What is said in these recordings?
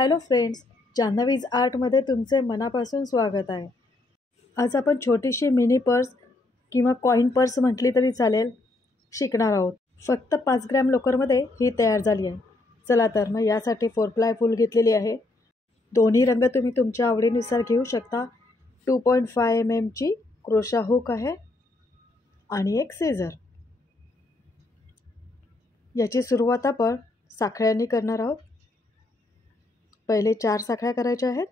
Hello friends, जान्हवीज आर्टमध्ये तुमचे मनापासून स्वागत आहे. आज आपण छोटीशी मिनी पर्स किंवा कॉईन पर्स म्हटली तरी चालेल शिकणार आहोत. फक्त 5 ग्रॅम लोकरमध्ये ही तयार झाली आहे. चला तर मग यासाठी 4प्लाय फूल घेतलेली आहे. दोन्ही रंग तुम्ही तुमच्या आवडीनुसार घेऊ शकता. 2.5 mm ची क्रोशा हुक आहे आणि एक सीझर. याची सुरुवात आपण साखळ्यांनी करणार आहोत. पहिले 4 साखळ्या करायच्या आहेत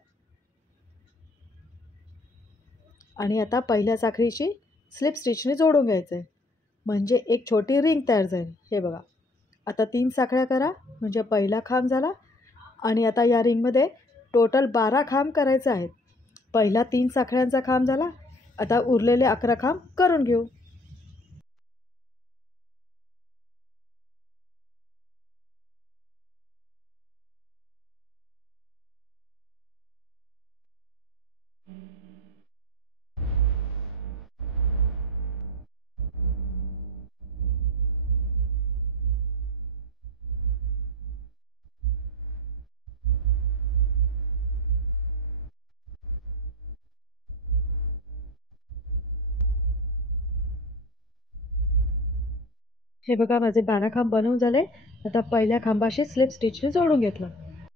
आणि आता पहिल्या साखळीची स्लिप स्टिचने जोडून घ्यायचं आहे, म्हणजे एक छोटी रिंग तयार जाईल. हे बघा, आता 3 साखळ्या करा म्हणजे पहिला खांब झाला. आणि आता या रिंगमध्ये टोटल 12 खांब करायचे आहेत. पहिला 3 साखळ्यांचा खांब झाला, आता उरलेले 11 खांब करून घेऊ. हे बघा, माझे 12 खांब बनवून झाले. आता पहिल्या खांबाशी स्लिप स्टिचने जोडून घेतलं.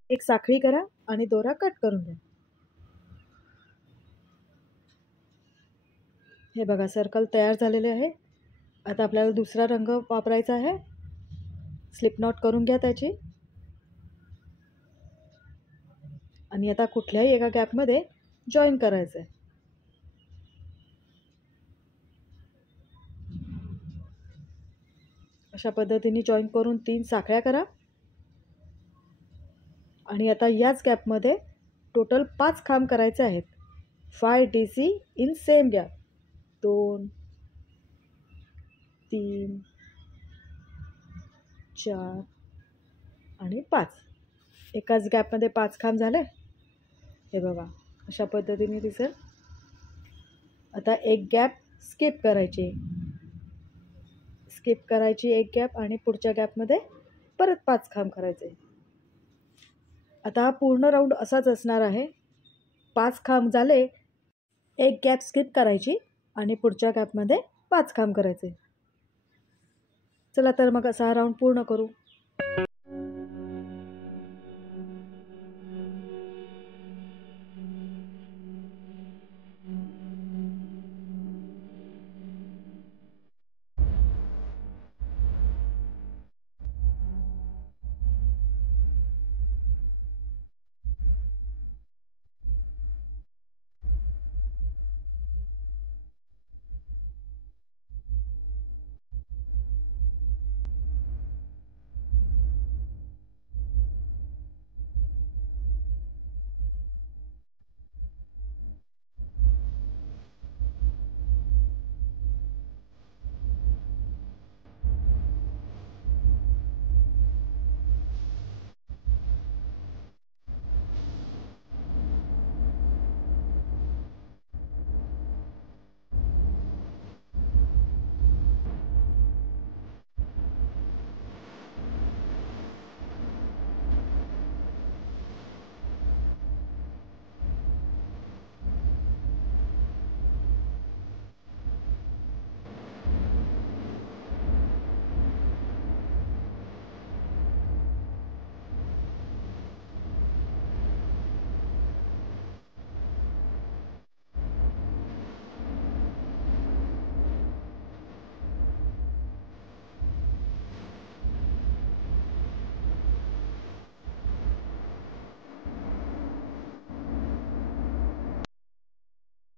एक साखळी करा आणि दोरा कट करून घ्या. हे बघा, सर्कल तयार झालेले आहे. आता आपल्याला दुसरा रंग वापरायचा आहे. स्लिप नॉट करून घ्या त्याची. आणि आता कुठल्याही एका गॅपमध्ये जॉईन करायचं आहे. अशा पद्धतीने जॉईन करून 3 साखळ्या करा. आणि आता याच गॅपमध्ये टोटल 5 खांब करायचे आहेत. 5 DC इन सेम गॅप. 2 3 4 आणि 5. एकाच गॅपमध्ये 5 खांब झाले. हे बघा, अशा पद्धतीने दिसेल. आता एक गॅप स्किप करायची एक गॅप आणि पुढच्या गॅपमध्ये परत 5 खांब करायचे. आता हा पूर्ण राऊंड असाच असणार आहे. 5 खांब झाले, एक गॅप स्किप करायची आणि पुढच्या गॅपमध्ये 5 खांब करायचे. चला तर मग असा हा राऊंड पूर्ण करू.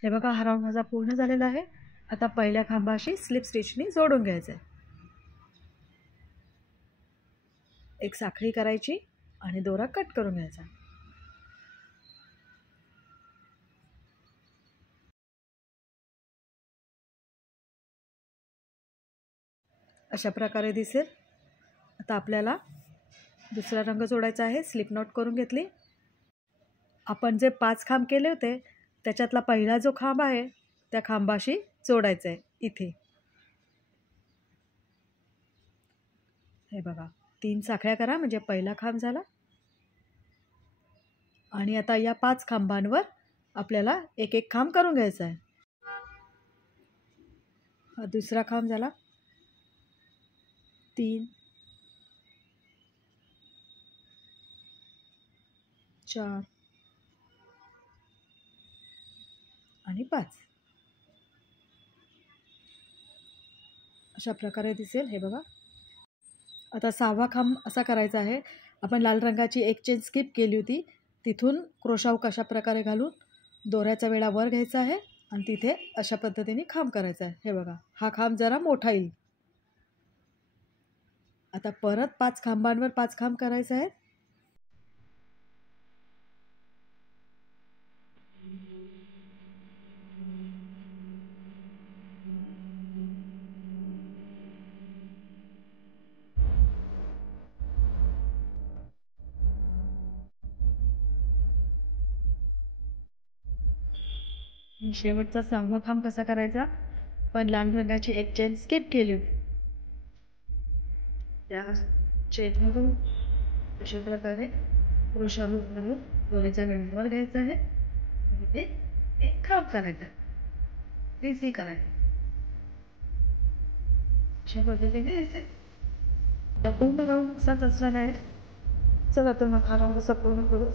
हे बघा, हा राऊंड माझा पूर्ण झालेला आहे. आता पहिल्या खांबाशी स्लिप स्टिचने जोडून घ्यायचं आहे. एक साखळी करायची आणि दोरा कट करून घ्यायचा. अशा प्रकारे दिसेल. आता आपल्याला दुसरा रंग जोडायचा आहे. स्लिप नॉट करून घेतली. आपण जे 5 खांब केले होते त्याच्यातला पहिला जो खांब आहे त्या खांबाशी जोडायचा आहे इथे. हे बघा, 3 साखळ्या करा म्हणजे पहिला खांब झाला. आणि आता या 5 खांबांवर आपल्याला एक एक खांब करून घ्यायचा आहे. हा दुसरा खांब झाला, 3, 4 आणि 5. अशा प्रकारे दिसेल हे बघा. आता 6वा खांब असा करायचा आहे. आपण लाल रंगाची एक चेन स्किप केली होती, तिथून क्रोशा हुक अशा प्रकारे घालून दोऱ्याचा वेढा वर घ्यायचा आहे आणि तिथे अशा पद्धतीने खांब करायचा आहे. हे बघा, हा खांब जरा मोठा येईल. आता परत 5 खांबांवर 5 खांब करायचे आहेत. शेवटचा 6वा खांब कसा करायचा, पण लाल रंगाची एक चेन स्किप केली होती, त्या चेनमधून अशा प्रकारे क्रोशा हुक घालून दोऱ्याच्या वेढ्यावर घ्यायचा आहे आणि ते एक खांब करायचा, इझी करायचं. अशा पद्धतीने घ्यायचं. पूर्ण राऊंड असाच असणार आहे. चला तर मग हा राऊंड असा पूर्ण करू.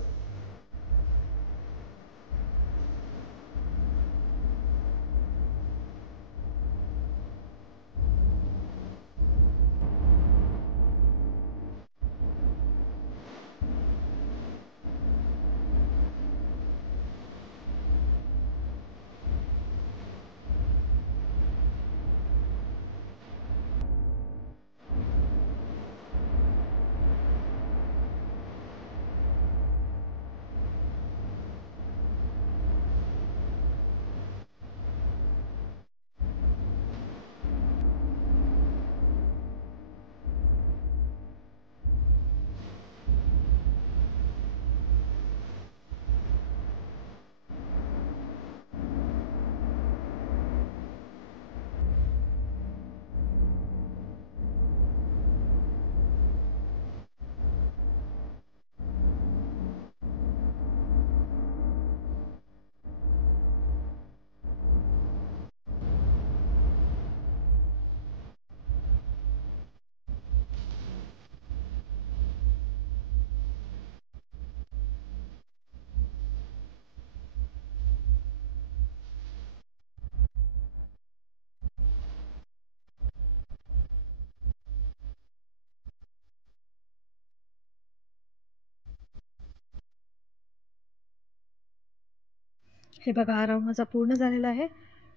हे बघा, हा राऊंड माझा पूर्ण झालेला आहे.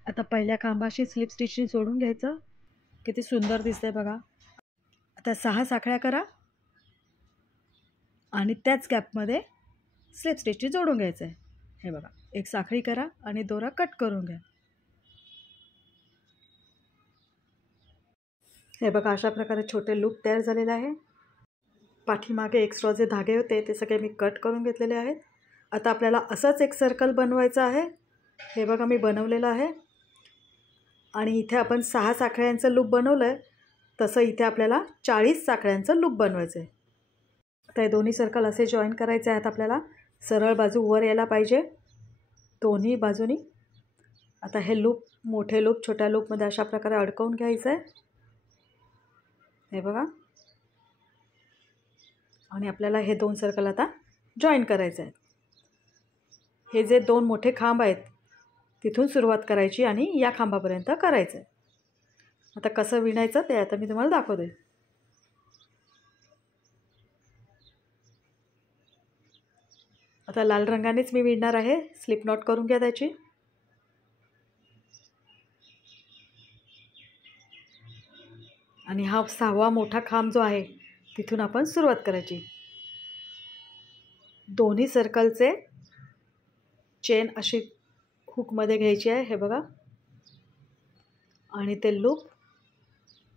आता पहिल्या खांबाशी स्लिप स्टिचने जोडून घ्यायचं. किती सुंदर दिसतंय बघा. आता 6 साखळ्या करा आणि त्याच गॅपमध्ये स्लिप स्टिचने जोडून घ्यायचं आहे. हे बघा, एक साखळी करा आणि दोरा कट करून घ्या. हे बघा, अशा प्रकारे छोटे लूप तयार झालेले आहे. पाठीमागे एक्स्ट्रा जे धागे होते ते सगळे मी कट करून घेतलेले आहेत. आता आपल्याला असंच एक सर्कल बनवायचं आहे. हे बघा, मी बनवलेलं आहे आणि इथे आपण 6 साखळ्यांचं लूप बनवलं आहे, तसं इथे आपल्याला 40 साखळ्यांचं लूप बनवायचं आहे. आता हे दोन्ही सर्कल असे जॉईन करायचे आहेत. आपल्याला सरळ बाजू वर यायला पाहिजे दोन्ही बाजूनी. आता हे लूप, मोठे लूप छोट्या लूपमध्ये अशा प्रकारे अडकवून घ्यायचं आहे. हे बघा, आणि आपल्याला हे 2 सर्कल आता जॉईन करायचे आहेत. हे जे 2 मोठे खांब आहेत तिथून सुरुवात करायची आणि या खांबापर्यंत करायचं आहे. आता कसं विणायचं ते आता मी तुम्हाला दाखवते. आता लाल रंगानेच मी विणणार आहे. स्लिप नॉट करून घ्या त्याची. आणि हा 6वा मोठा खांब जो आहे तिथून आपण सुरुवात करायची. दोन्ही सर्कलचे चेन अशी हुकमध्ये घ्यायची आहे. हे बघा, आणि ते लूप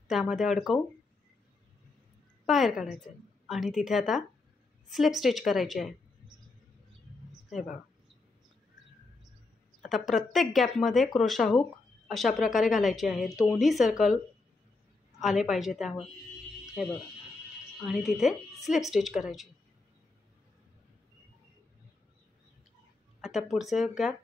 त्यामध्ये अडकवून बाहेर काढायचं आहे आणि तिथे आता स्लिप स्टिच करायची आहे. हे बघा, आता प्रत्येक गॅपमध्ये क्रोशा हुक अशा प्रकारे घालायची आहे. दोन्ही सर्कल आले पाहिजे त्यावर. हे बघा, आणि तिथे स्लिप स्टिच करायची. आता पुढचं गॅप.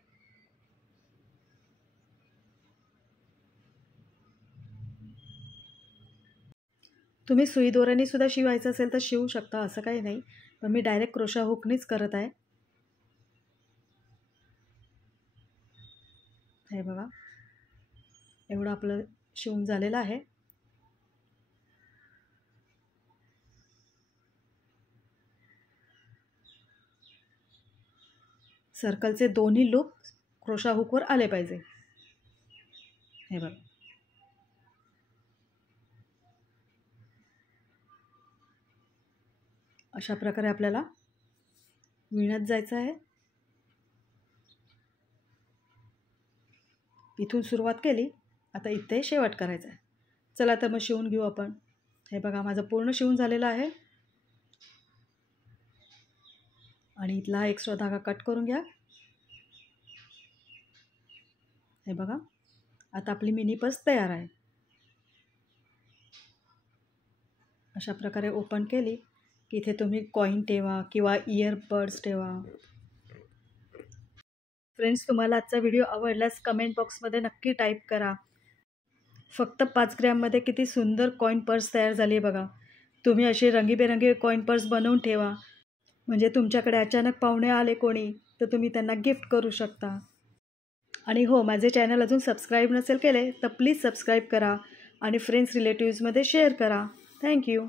तुम्ही सुई दोऱ्याने सुद्धा शिवायचं असेल तर शिवू शकता, असं काही नाही, पण मी डायरेक्ट क्रोशा हुकनीच करत आहे. हे बघा, एवढं आपलं शिवून झालेलं आहे. सर्कलचे दोन्ही लूप क्रोशा हुकवर आले पाहिजे. हे बघा, अशा प्रकारे आपल्याला विणत जायचं आहे. इथून सुरुवात केली, आता इथे शेवट करायचा आहे. चला तर मग शिवून घेऊ आपण. हे बघा, माझं पूर्ण शिवून झालेलं आहे. आणि इथला हा एक्स्ट्रा धागा कट करून घ्या. हे बघा, आता आपली मिनी पर्स तयार आहे. अशा प्रकारे ओपन केली की इथे तुम्ही कॉईन ठेवा किंवा इयरबड्स ठेवा. फ्रेंड्स, तुम्हाला आजचा व्हिडिओ आवडल्यास कमेंट बॉक्समध्ये नक्की टाईप करा. फक्त 5 ग्रॅममध्ये किती सुंदर कॉईन पर्स तयार झाली आहे बघा. तुम्ही असे रंगीबेरंगी कॉईन पर्स बनवून ठेवा, म्हणजे तुमच्याकडे अचानक पाहुणे आले कोणी तर तुम्ही त्यांना गिफ्ट करू शकता. आणि हो, माझे चॅनल अजून सबस्क्राईब नसेल केले तर प्लीज सबस्क्राईब करा आणि फ्रेंड्स रिलेटिव्समध्ये शेअर करा. थँक्यू.